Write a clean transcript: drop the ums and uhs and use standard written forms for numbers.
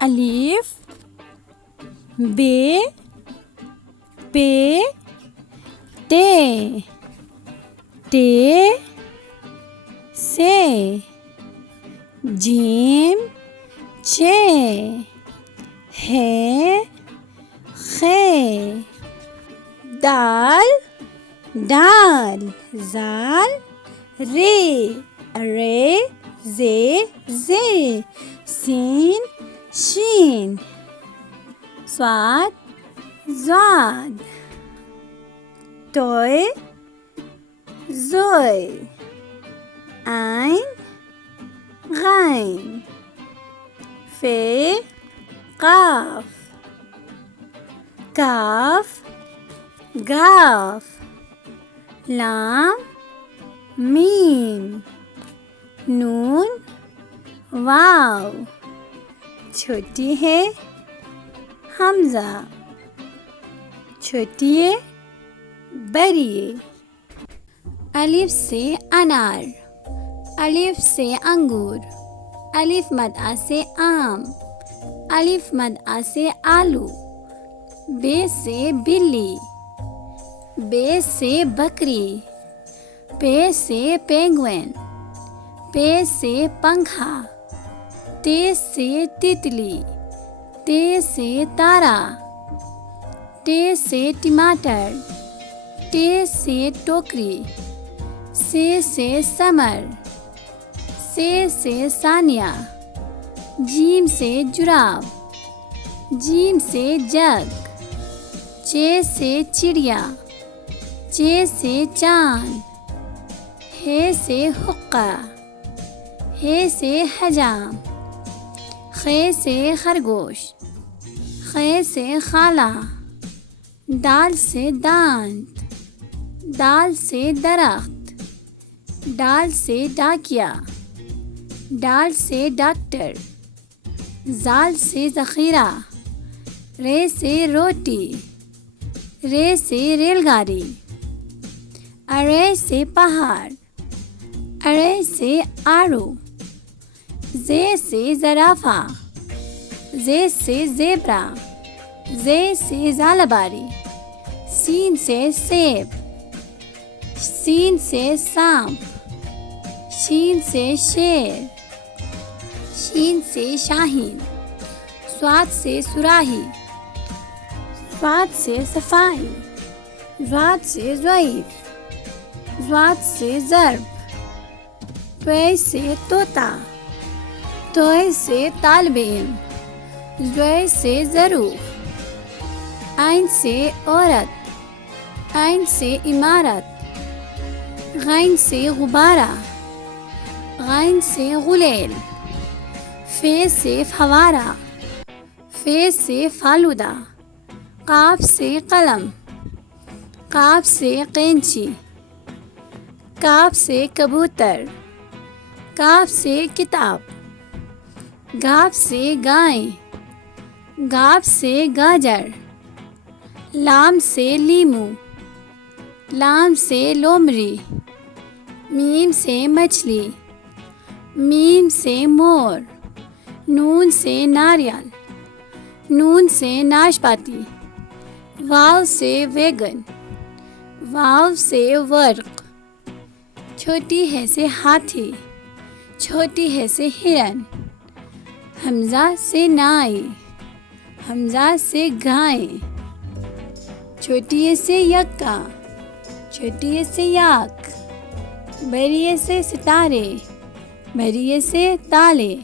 الف بے پے تے ٹے سے جیم چے ہے خے دال ڈال زال رے زے سین شین صاد زاد توئے زوئے عین غین فے قاف کاف گاف لام میم نون واو چھوٹی ہے حمزہ چھوٹی ہے بڑی. الف سے انار، الف سے انگور، الف مد آ سے آم، الف مد آ سے آلو، بے سے بلی، بے سے بکری، پے سے پینگوئن، پے سے پنکھا، تے سے تتلی، تے سے تارا، ٹے سے ٹماٹر، ٹے سے ٹوکری، سے سمر، سے ثانیہ، جیم سے جراب، جیم سے جگ، چے سے چڑیا، چے سے چاند، ہے سے حقہ، ہے سے حجام، خے سے خرگوش، خے سے خالہ، دال سے دانت، دال سے درخت، ڈال سے ڈاکیا، ڈال سے ڈاکٹر، زال سے ذخیرہ، رے سے روٹی، رے سے ریل گاڑی، ارے سے پہاڑ، ارے سے آڑو، زے سے زرافہ، زے سے زیبرا، زے سے زالباری، سین سے سیب، سین سے سانپ، شین سے شیر، شین سے شاہین، صاد سے صراحی، صاد سے صفائی، ضاد سے ضعیف، ضاد سے ضرب، طے سے طوطا، طے سے طالب علم، ضے سے ظروف، عین سے عورت، عین سے عمارت، غین سے غبارہ، غین سے غلیل، فے سے فوارہ، فے سے فالودہ، قاف سے قلم، قاف سے قینچی، کاف سے کبوتر، کاف سے کتاب، گاف سے گائے، گاف سے گاجر، لام سے لیمو، لام سے لومڑی، میم سے مچھلی، میم سے مور، نون سے ناریل، نون سے ناشپاتی، واو سے ویگن، واو سے ورق، چھوٹی ہے سے ہاتھی، چھوٹی ہے سے ہرن، حمزہ سے نائی، حمزہ سے گائے، چھوٹی ہے سے یکا، چھوٹی ہے سے یاک، بڑی ہے سے ستارے، بڑی ہے سے تالے.